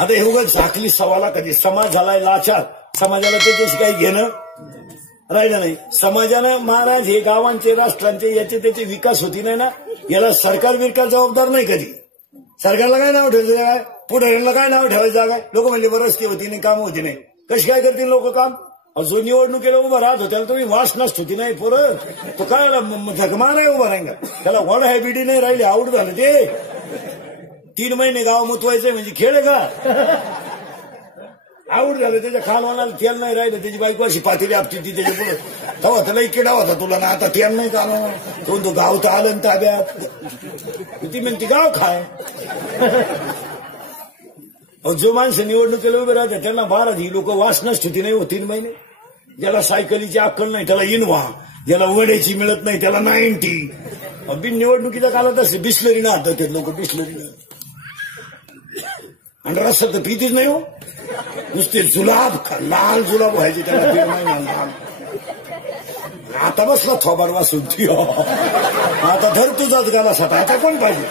आता हे उगाच झाकली सवाला कधी समाज झालाय लाचार, समाजाला त्याच्याशी काही घेणं राहिलं नाही. समाजानं महाराज हे गावांचे राष्ट्रांचे याचे त्याचे विकास होती नाही ना, याला सरकार बिरकार जबाबदार नाही कधी. सरकारला काय नाव ठेवायचं काय, पुढाऱ्यांना काय नाव ठेवायचं काय. लोक म्हणले बरं रस्ते होती नाही, काम होती नाही, कशी काय करतील लोक काम. जो निवडणुकीला उभं राहत होत्याला तुम्ही वास नसत होती नाही पोरं, तो काय झकमा नाही उभा राहिला, त्याला वड हॅबिटी नाही राहिली, आऊट झालं ते. 3 महिने गाव मुतवायचे म्हणजे खेळ आहे का. आऊट झालं, त्याच्या खालवानाला तेल नाही राहिलं, त्याची बायको अशी पातेली आपटी ती त्याच्या पुढे. तेव्हा त्याला किडा होता तुला ना, आता तेल नाही चालू, तो गाव तर आलं ना ताब्यात. ती म्हणते गाव खाय. जो माणसं निवडणुकीला उभे राहतात त्यांना महाराज ही लोक वास नसती नाही हो 3 महिने. ज्याला सायकलीची अक्कल नाही त्याला इनवा, ज्याला वड्याची मिळत नाही त्याला 90. बिन निवडणुकीच्या काळात असे बिस्लरी ना हातात लोक, बिस्लरी आणि रस्ता तर पितीच नाही हो, नुसते जुलाब, लाल जुलाब व्हायचे त्याला. आता बसला थोबाड वासून आता धर तुझाच गाला साठा, आता कोण पाहिजे.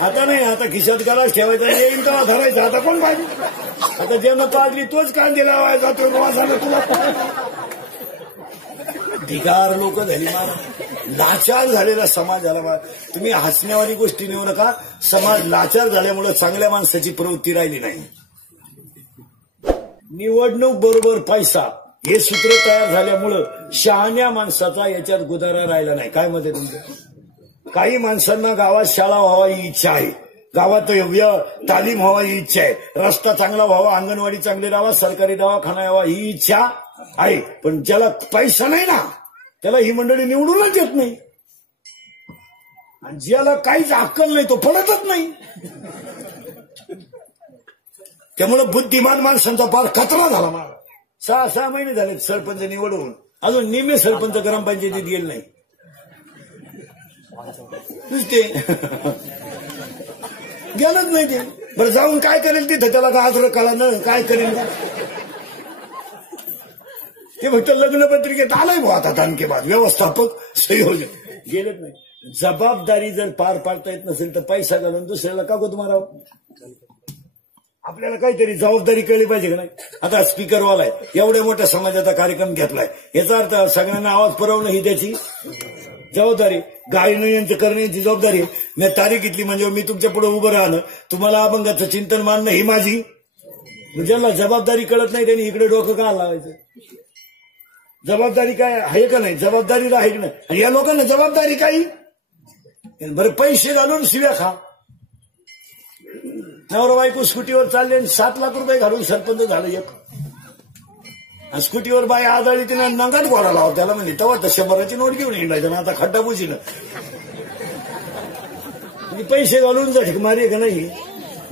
आता नाही, आता खिशात गालाच ठेवायचा, येईल तेव्हा धरायचा, आता कोण पाहिजे. आता ज्यानं पाजली तोच कांदे लावायचा, तो वासाला तुला. धिकार लोक झाली महाराज, लाचार झालेला समाज झाला. तुम्ही हसण्यावारी गोष्टी नेऊ नका, समाज लाचार झाल्यामुळे चांगल्या माणसाची प्रवृत्ती राहिली नाही. निवडणूक बरोबर पैसा हे सूत्र तयार झाल्यामुळं शहाण्या माणसाचा याच्यात गुजारा राहिला नाही. काय मत आहे तुमचं. काही माणसांना गावात शाळा व्हावा ही इच्छा आहे, गावात तालीम व्हावा ही इच्छा आहे, रस्ता चांगला व्हावा, अंगणवाडी चांगली राहावा, सरकारी दवाखाना यावा ही इच्छा आहे. पण ज्याला पैसा नाही ना त्याला ही मंडळी निवडूनच येत नाही, आणि ज्याला काहीच अक्कल नाही तो पडतच नाही. त्यामुळे बुद्धिमान माणसांचा फार खतरा झाला. मला 6 महिने झाले सरपंच निवडून, अजून निम्मे सरपंच ग्रामपंचायतीत गेले नाही. नुसते गेलंच नाही ते. बरं जाऊन काय करेल तिथं, त्याला गाजर कळा न काय करेल का. ते फक्त लग्नपत्रिकेत आलंय भाऊ आता तानकेबाद व्यवस्थापक संयोजक गेलेच नाही. जबाबदारी जर पार पाडता येत नसेल तर पैसा घालून दुसऱ्याला का गोत मारावं. आपल्याला काहीतरी जबाबदारी कळली पाहिजे का नाही. आता स्पीकरवाला आहे, एवढ्या मोठ्या समाजाचा कार्यक्रम घेतलाय, याचा अर्थ सगळ्यांना आवाज पुरवणं ही त्याची जबाबदारी, गायन करण्याची जबाबदारी. मी तारीख घेतली म्हणजे मी तुमच्या पुढे उभं राहणं, तुम्हाला अभंगाचं चिंतन मानणं ही माझी. ज्याला जबाबदारी कळत नाही त्यांनी इकडे डोकं का लावायचं. जबाबदारी काय आहे का नाही, जबाबदारीला आहे की नाही. आणि या लोकांना जबाबदारी काही बरं, पैसे घालून शिव्या खा. नवरा बायको स्कूटीवर चालले आणि 7 लाख रुपये घालून सरपंच झालं एक. स्कूटीवर बाई आदळली तिने नंगात घोडा लावा त्याला, म्हणजे तेव्हा तर 100ची नोट घेऊन हिंडायचं ना, आता खड्डा बुजीनं पैसे घालून झटक मारी का नाही.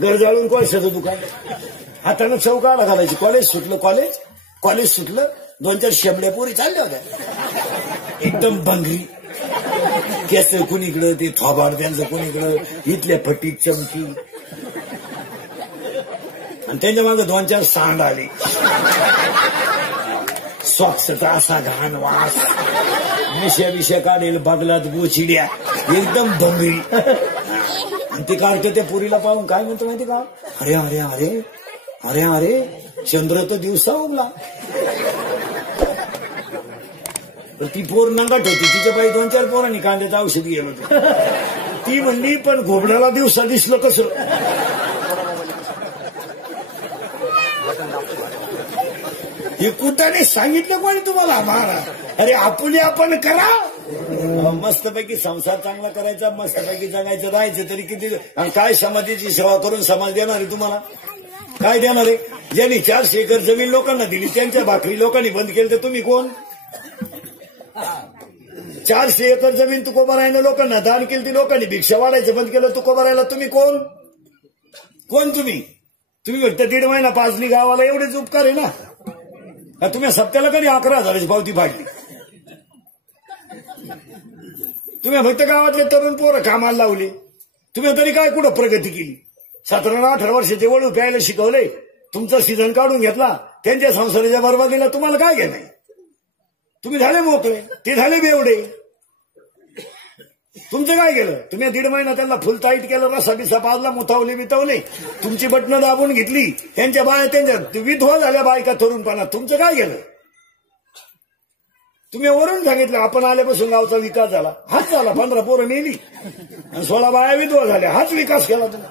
घर जाळून कोळशाचं दुकान, हातानं चौकाला घालायची. कॉलेज सुटलं 2-4 शेंबड्या पोरी चालल्या होत्या एकदम भंगरी, केस कुणीकडं, ते थोबाड त्यांचं कुणीकडं, इथल्या फटीत चमकी, आणि त्यांच्या मागे 2-4 सांड आले. सॉक्सचा असा घाण वास, मिश्या काढेल बगलात गोचिड्या, एकदम भंगरी. आणि ते काढतं त्या पुरीला पाहून काय म्हणतो माहिती का, अरे अरे अरे अरे अरे चंद्र तर दिवसा उगला. ती पोर नंगाट होती, तिच्या बाई 2-4 पोरांनी कांद्याचं औषध गेलं होतं. ती म्हणली पण घोबड्याला दिवसा दिसलं कसं. हे कुठाने सांगितलं कोणी तुम्हाला महाराज. अरे आपुली आपण करा, मस्तपैकी संसार चांगला करायचा, मस्तपैकी जगायचं, राहायचं तरी किती. आणि काय समाजाची सेवा करून समाज देणार आहे तुम्हाला, काय देणार आहे. ज्यांनी 400 एकर जमीन लोकांना दिली त्यांच्या भाकरी लोकांनी बंद केली तर तुम्ही कोण. 400 एकर जमीन तुकोबा राहिलं लोकांना दान केली ती लोकांनी भिक्षा वाढायचं बंद केलं तुकोबा राहिला तुम्ही कोण. तुम्ही फक्त 1.5 महिना पाजली गावाला, एवढेच उपकार आहे ना. तुम्ही सप्त्याला कधी 11,000ची पावती फाडली. तुम्ही फक्त गावातले तरुण पोरं कामाला लावले. तुम्ही तरी काय कुठं प्रगती केली. 17-18 वर्षाचे वळू प्यायला शिकवले, तुमचा सीझन काढून घेतला, त्यांच्या संसाराच्या बरबादीला तुम्हाला काय घेणं. तुम्ही झाले मोकळे, ते झाले बेवडे. तुमचं काय केलं? तुम्ही 1.5 महिना त्यांना फुल टाईट केलं, रसा बिसा पाजला, मुतावले, तुमची बटणं दाबून घेतली, त्यांच्या बाया त्यांच्या विधवा झाल्या बायका तरुणपणात. तुमचं काय केलं? तुम्ही वरून सांगितलं आपण आल्यापासून गावचा विकास झाला. हाच झाला. 15 पोरं मेली आणि 16 बाया विधवा झाल्या. हाच विकास केला तुम्ही.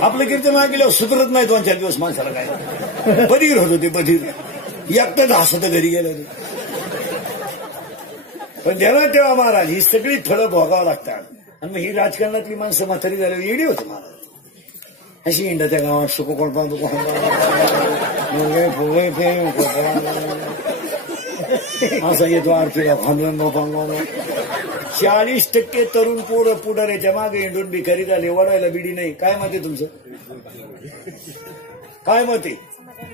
आपलं कीर्तन ऐकल्यावर सुधरत नाही 2-4 दिवस माणसाला. काय बधीर होत होते, बधीर एकटंच हसत घरी गेलं. पण ध्यानात ठेवा महाराज, ही सगळी फळं भोगावं लागतात. आणि मग ही राजकारणातली माणसं म्हातारी झाली येडी होत महाराज. अशी इंडा त्या गावात सुकोकोण असा येतो आरतीला भांडवण बाबा. 40% तरुण पोरं पुढाऱ्याच्या मागे इंडून भिकारी झाले. वडायला बिडी नाही. काय मत आहे तुमचं? काय मत आहे?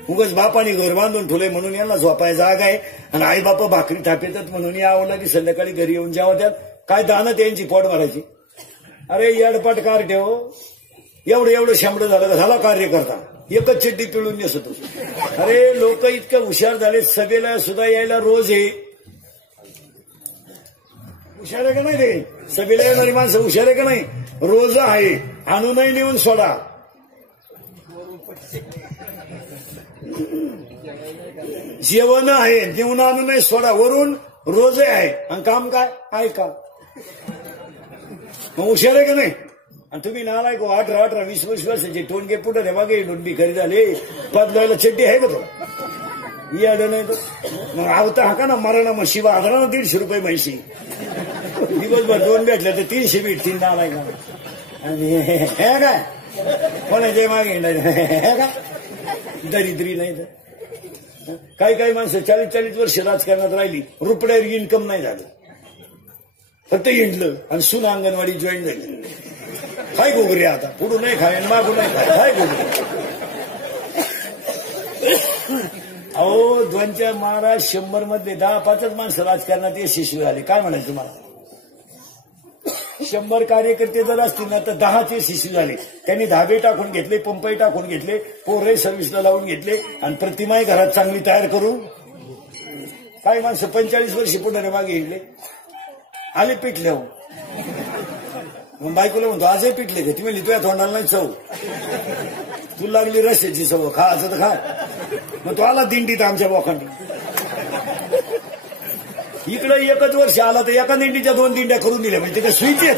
उगाच बापाने घर बांधून ठेवलंय म्हणून यांना झोपाय जागा आहे आणि आई बापा भाकरी थापेतात म्हणून यावं की संध्याकाळी घरी येऊन जेव्हा त्यात काय दानं त्यांची पोट भरायची. अरे येडपाट कार ठेव. एवढं शांबड झालं झाला कार्य करता. एकच चिड्डी पिळून नेसत. अरे लोक इतकं हुशार झाले, सभेला सुद्धा यायला रोज आहे. हुशार आहे का नाही रे? सभेला येणारी माणसं हुशार आहे का नाही? रोज आहे. आणूनही नेऊन सोडा. जेवण आहे, जेवण आणूनही सोडा. वरून रोज आहे आणि काम काय ऐका. मग हुशार आहे का नाही? आणि तुम्ही नालाय को 18, 20 वर्षाचे टोनगे पुढे रे मागे नोंदणी खरी झाले. बदलायला चड्डी आहे का तो? याड नाही तो. मग आवता हा का ना मरणा मग शिवा आधारा ना 150 रुपये म्हैशी. दिवसभर 2 भेटले तर 300 भेटतील नालाय का. आणि हे काय कोणाच्या मागे हे का दरिद्री नाही तर. काही माणसं 40 वर्ष राजकारणात राहिली, रुपड्यावर इन्कम नाही झालं, फक्त हिंडलं आणि सुना अंगणवाडी जॉईन झाली. काय गोगरे आता पुढून नाही खाय मागून नाही खाय. काय गोगरे. अहो 2-4 महाराज 100 मध्ये 10-5 माणसं राजकारणात यशस्वी झाले. काय म्हणायचं तुम्हाला? 100 कार्यकर्ते जर असतील ना तर 10 यशस्वी झाले. त्यांनी धाबे टाकून घेतले, पंपही टाकून घेतले, पोरही सर्व्हिसला लावून घेतले आणि प्रतिमाही घरात चांगली तयार करून. काही माणसं 45 वर्षी पुढे मागे गेले, आले पिटले. मग बायकोला म्हणतो आजही पिटले का? ती म्हणली तुझ्या तोंडाला नाही चव, तू लागली रस्त्याची चव, खा असं तर खा. मग तो आला दिंडीत आमच्या लोकांनी. इकडे 1च वर्ष आला तर एका दिंडीच्या 2 दिंड्या करून दिल्या. म्हणजे ते स्विच आहेत.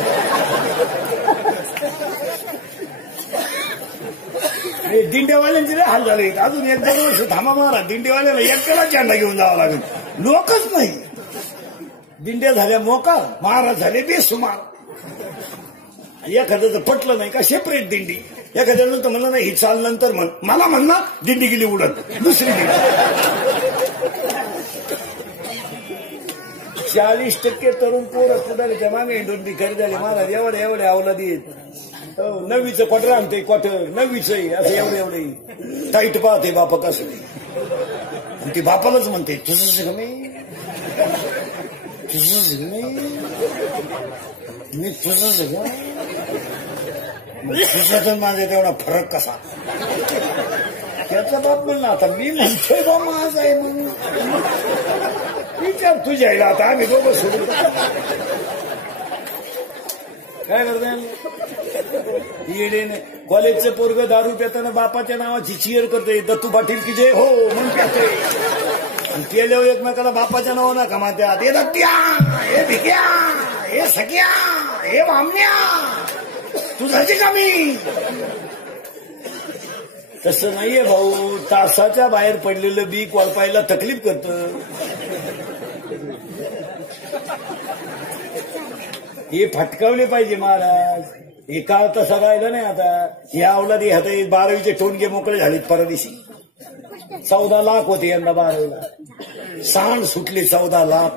दिंड्यावाल्यांचे लय हाल झाले. अजून 1-2 वर्ष थांबा महाराज. दिंडीवाल्याला एकट्याला झेंडा घेऊन जावा लागेल. लोकच नाही. दिंड्या झाल्या मोकार, महाराज झाले बेसुमार. एखाद्याचं पटलं नाही का सेपरेट दिंडी. एखाद्यानं तर म्हणलं नाही ही चाल नंतर म्हण, मला म्हणणार दिंडी गेली उडत दुसरी दिंडी. 40% तरुण पोरं पुढारीच्या मागे हिंडून भिकारी झाले महाराज. एवढे अवलादी आहेत. 9वीचं क्वार्टर आणते, क्वार्टर 9वीचं असं एवढे टाईट पाहते बापा कसं. ती बापालाच म्हणते तुझंच कमी, तुझंच कमी, मी तुझंच का. तुझ्यातून माझा तेवढा फरक कसा. त्याचा बाप म्हणला आता मी म्हणतोय बा माझा आहे म्हणून. विचार तुझ्या आईला आता आम्ही दोघं सोडून काय करता. येडेने कॉलेजचं पोरग दारू पिताना बापाच्या नावाची चिअर करते. दत्तू पाटील की जय हो म्हणून प्याते. आणि केल्यावर एकमेकाला बापाच्या नाव नका मात्यात. हे दत्त्या, हे भिक्या, हे सख्या, हे भामण्या, तुझ्याची कमी. तसं नाहीये भाऊ. तासाच्या बाहेर पडलेलं बी कोळपायला तकलीफ करतं. हे फटकावले पाहिजे महाराज. हे काळ तसा राहिला नाही आता. या अवलादी आता 12वीचे टोनगे मोकळे झालेत. परदिवशी 14 लाख होते यंदा 12वीला. सांड सुटले 14 लाख.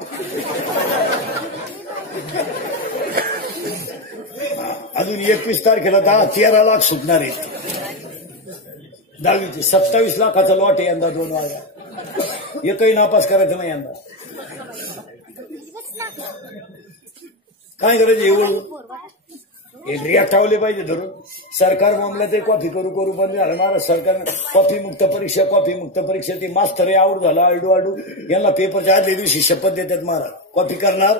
अजून 21 तारखेला 13 लाख सुटणार आहेत. 10वीचे 27 लाखाचा लॉट आहे यंदा 2 वाजा. एकही नापास करायचं नाही यंदा. काय करायचं एवढं. रियाठावले पाहिजे धरून. सरकार मामला ते कॉफी करू करू बंद झालं. महाराज सरकारनं कॉफी मुक्त परीक्षा ती मास्तर आवड झाला आडू यांना पेपरच्या आदल्या दिवशी शपथ देतात महाराज कॉफी करणार.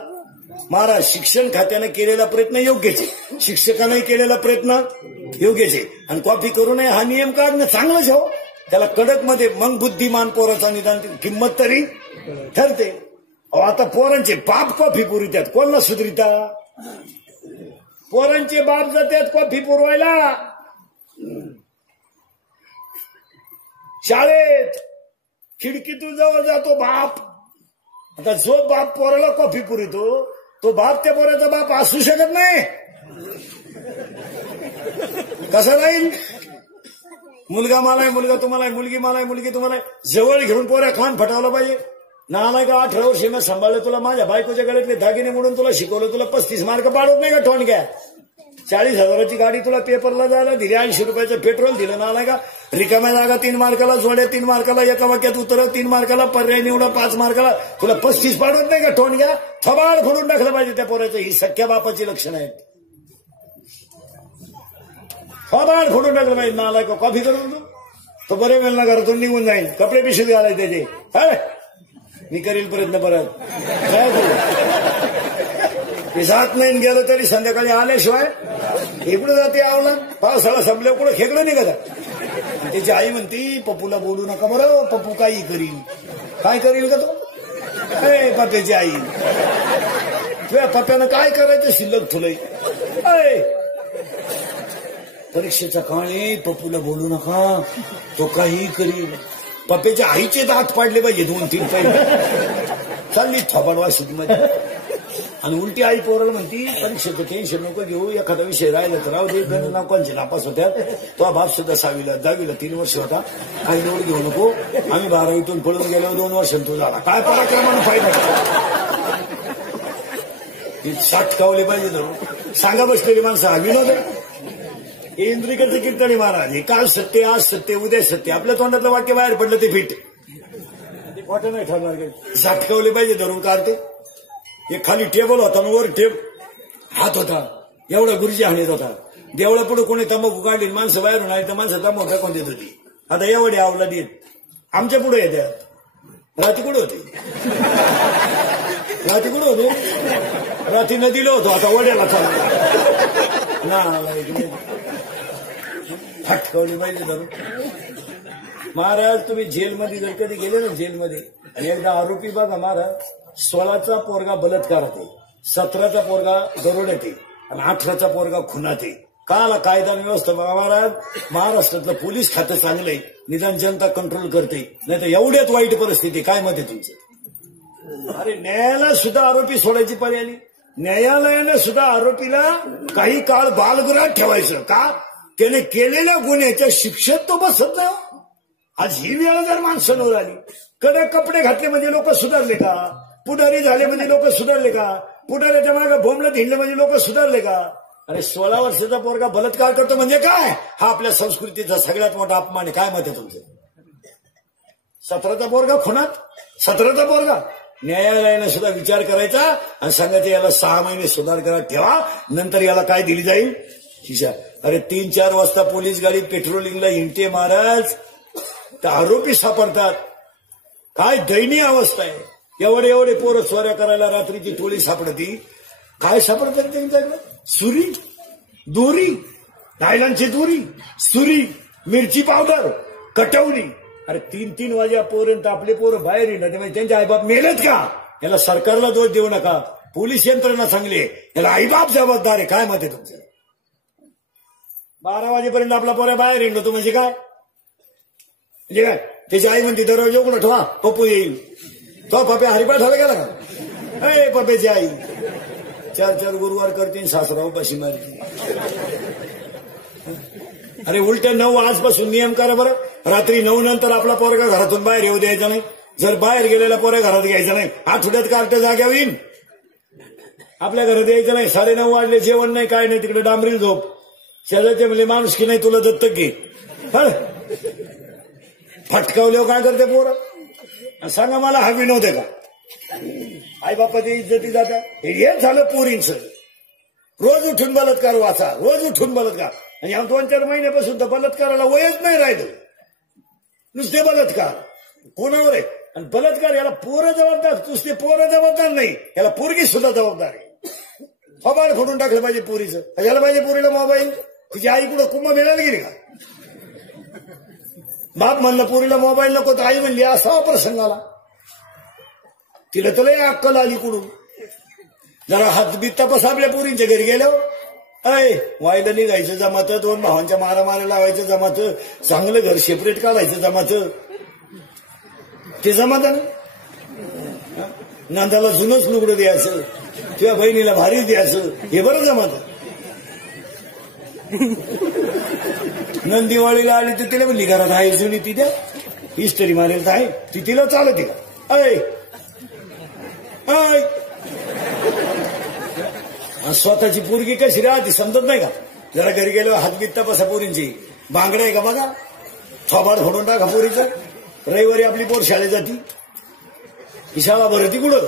महाराज शिक्षण खात्यानं केलेला प्रयत्न योग्यच आहे, शिक्षकांनाही केलेला प्रयत्न योग्यच आहे. आणि कॉफी करू नये हा नियम काढणं चांगलंच हो, त्याला कडक मध्ये मग बुद्धिमान पोराचा निदान किंमत तरी ठरते. आता पोरांचे बाप कॉफी पुरवितात, कोणाला सुधरिता? पोरांचे बाप जातात कॉफी पुरवायला शाळेत, खिडकीतून जवळ जातो बाप. आता जो बाप पोराला कॉफी पुरवितो तो बाप त्या पोराचा बाप असू शकत नाही. कसं राहील? मुलगा मलाय, मुलगा तुम्हाला, मुलगी मलाय, मुलगी तुम्हाला, जवळ घेऊन पोऱ्या खान फटावलं पाहिजे. नालाय का 18 वर्षी मी सांभाळलं तुला, माझ्या बायकोच्या गळ्यातले दागिने म्हणून तुला शिकवलं, तुला 35 मार्क पाडत नाही का ठोणक्या? 40,000ची गाडी तुला पेपरला जायला दिली, 80 रुपयाचं पेट्रोल दिलं. नालाय का रिकाम्या जागा 3 मार्काला, जोड्या 3 मार्काला, एका वाक्यात उत्तर 3 मार्काला, पर्याय निवडा 5 मार्काला, तुला 35 पाडत नाही का ठोणक्या? थबाड फोडून टाकलं पाहिजे त्या पोराचं. ही सख्या बापाची लक्षणं आहेत. थबाड फोडून टाकलं पाहिजे. नालाय का कॉफी करून तो बरे वेळ ना घरातून निघून जाईल, कपडे पिशवीत घालायचे त्याचे. मी करील प्रयत्न परत काय करू, जात नाही गेलं तरी संध्याकाळी आल्याशिवाय इकडं जाते आवला. पावसाळा संपल्यावर कुठं खेकडं निघत. त्याची आई म्हणती पप्पूला बोलू नका बरं, पप्पू काही करील. काय करील का तो? पप्प्याची आई, तुझ्या पप्प्यानं काय करायचं शिल्लक तुला? परीक्षेचा काळ आहे, पप्पूला बोलू नका, तो काही करील. पप्प्याच्या आईचे दात पाडले पाहिजे 2-3 पहिले. चालली थोबाड वाशीमध्ये. आणि उलटी आई पोराला म्हणती परीक्षेचं टेन्शन नको घेऊ, एखादा विषय राहिला तर राहू दे. गण नाव कोणचे नापास होत्या, तो बाप सुद्धा 10वीला 3 वर्ष होता, काही निवड घेऊ नको. आम्ही 12वीतून पळून गेलो 2 वर्षांनी तो झाला. काय पराक्रमानं फायदा? साठकावले पाहिजे धरून सांगा बसलेली माणसं. हा विनोद इंद्रिकाचं कीर्तनी महाराज. हे काल सत्य, आज सत्य, उद्या सत्य. आपल्या तोंडातलं वाक्य बाहेर पडलं ते फिट वाटत नाही ठरणार. काही साठकावले पाहिजे धरून काढते. एक खाली टेबल होता, वर हात होता, एवढा गुरुजी हाणीत होता. देवळा पुढे कोणी तंबाखू काढली, माणसं बाहेरून आली तर माणसं तंबाखू टाकून देत होती. आता एवढे आवला देत आमच्या पुढे येतात. राती कुठे होते? राती कुठे होते? राती नदीला होतो, आता वड्याला चालू ना. फटकावली पाहिजे धरून. महाराज तुम्ही जेलमध्ये जर कधी गेले ना, जेलमध्ये आणि एकदा आरोपी बघा महाराज, 16चा पोरगा बलात्कारात आहे, 17चा पोरगा दरोड्यात आहे आणि 18चा पोरगा खुनात आहे. काला कायदा व्यवस्था महाराज. महाराष्ट्रातलं पोलीस खातं चांगलं आहे, निदान जनता कंट्रोल करते, नाही तर एवढ्यात वाईट परिस्थिती. काय मत आहे तुमचं? अरे न्यायालयाला सुद्धा आरोपी सोडायची पाळी आली. न्यायालयाने सुद्धा आरोपीला काही काळ बालगृहात ठेवायचं का? त्याने केलेल्या गुन्ह्याच्या शिक्षेत तो बसत नाही. आज ही वेळ जर माणसांवर आली, कडक कपडे घातले म्हणजे लोक सुधारले का? पुढारी झाले म्हणजे लोक सुधारले का? पुढाऱ्याच्या मागे बोंबलत हिंडले म्हणजे लोक सुधारले का? अरे 16 वर्षाचा पोरगा बलात्कार करतो म्हणजे काय? हा आपल्या संस्कृतीचा सगळ्यात मोठा अपमान आहे. काय मत आहे तुमचं? 17चा पोरगा खुनात, 17चा पोरगा. न्यायालयाने सुद्धा विचार करायचा आणि सांगायचं याला 6 महिने सुधार करा ठेवा, नंतर याला काय दिली जाईल? शिक्षा. अरे 3-4 वाजता पोलीस गाडी पेट्रोलिंगला हिंडते महाराज, तर आरोपी सापडतात. काय दयनीय अवस्था आहे. एवढे पोरं चोऱ्या करायला रात्रीची टोळी सापडती. काय सापडतात त्यांच्याकडे? सुरी, दोरी, नायलॉनची दोरी, सुरी, मिरची पावडर, कटवली. अरे 3-3 वाजेपर्यंत आपले पोरं बाहेर येणार म्हणजे त्यांचे आईबाप मेलेत का? याला सरकारला दोष देऊ नका, पोलीस यंत्रणा चांगली आहे, याला आईबाप जबाबदार आहे. काय मत आहे तुमचं? 12 वाजेपर्यंत आपला पोरा बाहेर येईल तो म्हणजे काय? म्हणजे काय? त्याची आई म्हणते दरवाजा उघडा ठेवा, पप्पू येईल. तो पप्या हरिपाठ झाला गेला का? पप्याची आई 4 गुरुवार करते, सासरा उपाशी मारते. अरे उलट 9 आजपासून नियम करा बरं. रात्री 9 नंतर आपला पोरगा घरातून बाहेर येऊ द्यायचा नाही. जर बाहेर गेलेला पोरगा घरात घ्यायचा नाही. आठवड्यात कार्ट जाग्या होईल. आपल्या घरात यायचं नाही. 9:30 वाजले, जेवण नाही, काय नाही, तिकडे डांबरील झोप. शेजारचे म्हणजे माणूस की नाही तुला दत्तक घे. फटकावल्यावर काय करते पोरं? सांगा मला, हा विनोद आहे का? आई बापाची इज्जती जाता. हे झालं पोरींचं. रोज उठून बलात्कार वाचा, रोज उठून बलात्कार. आणि या 2-4 महिन्यापासून तर बलात्काराला वयच नाही राहिलं. नुसते बलात्कार कोणावर आहे? आणि बलात्कार याला पोरं जबाबदार, नुसते पोरं जबाबदार नाही, याला पोरगी सुद्धा जबाबदार आहे. फबाड फोडून टाकलं पाहिजे पोरीचं. याला पाहिजे पोरीला मोबाईल. तिची आई कुठं कुंभमेळ्याला गेली का? बाप म्हणलं पोरीला मोबाईल नको, तर आई म्हणली असा प्रसंग आला. तिला तर लय अक्कल आली कुठून. जरा हातबीत तपास आपल्या पोरींच्या घरी गेलो, वायदा निघायचं जमात, 2 भावांच्या मारामाऱ्या लावायचं जमात, चांगलं घर सेपरेट काढायचं जमात, ते जमात ना. नांदाला जुनच लुगडं द्यायचं किंवा बहिणीला भारीच द्यायचं, हे बरं जमात. दिवाळीला आली तर तिला म्हणली घरात आहे जुनी, ती द्या हिस्टरी मारेल तर आहे ती, तिला चालत का? स्वतःची पोरगी कशी राहते समजत नाही का? जरा घरी गेलो हातबीत तपासा पोरींची. बांगड्या आहे का बघा, थोबाड फोडून टाका पोरीचं. रविवारी आपली पोर शाळेत जाती, ही शाळा भरती कुठं?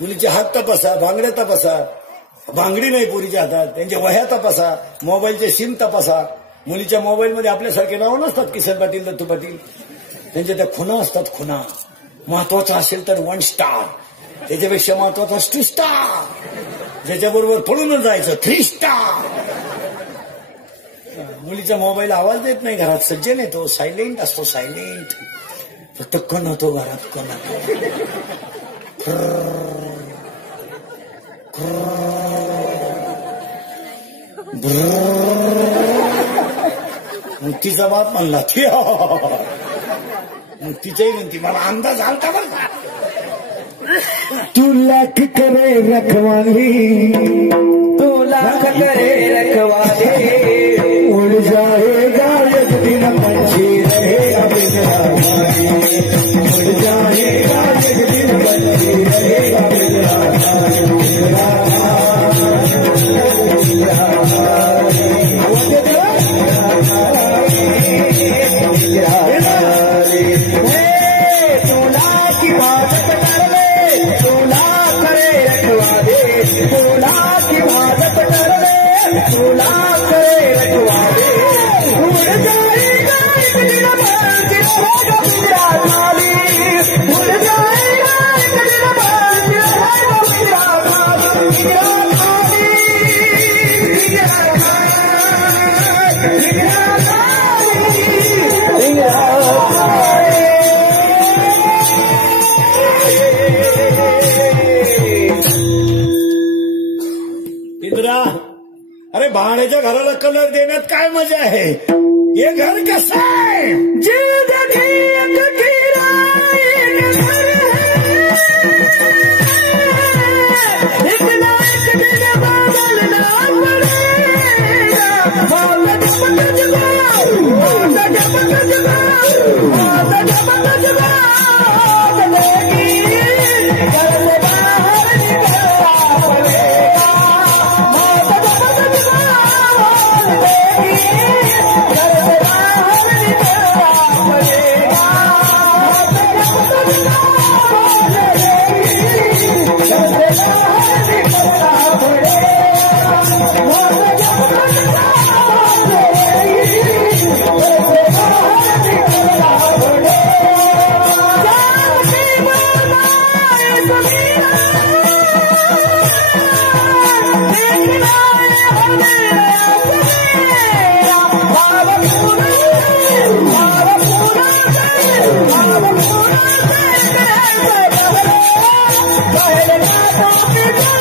मुलीचे हात तपासा, बांगड्या तपासा. बांगडी नाही पोरीच्या हातात, त्यांच्या वह्या तपासा, मोबाईलचे सिम तपासा. मुलीच्या मोबाईलमध्ये आपल्यासारखे नाव नसतात, किसन पाटील, दत्तू पाटील. त्यांच्या त्या खुणा असतात, खुणा. महत्वाचं असेल तर 1 स्टार, त्याच्यापेक्षा महत्वाचा 2 स्टार, ज्याच्याबरोबर पळूनच जायचं 3 स्टार. मुलीचा मोबाईल आवाज देत नाही घरात, सज्जन येतो, सायलेंट असतो, सायलेंट. फक्त कण होतो घरात, कण होतो. मग तिचा बाप म्हणला की मग तिच्याही म्हणती मला अंदाज आलता बरं का. तू लाख करे रखवाली, तू लाख करे रखवाली, उड़ जाएगा एक दिन पंछी रहेगा बिजरावाली, उड़ जाएगा एक दिन पंछी रहेगा बिजरावाली. अरे भाड्याच्या घराला कलर देण्यात काय मजा आहे? हे घर कसं आहे? जिंदगी एक किराए का घर है, एक ना एक दिन बदलना पड़ेगा. माता जब तुझको, माता जब तुझको, माता जब तुझको देगी, घर से बाहर निकलना पड़ेगा. माता जब तुझको देगी, घर से बाहर निकलना पड़ेगा. माता जब तुझको देगी, घर से बाहर निकलना पड़ेगा. माता जब तुझको Bye.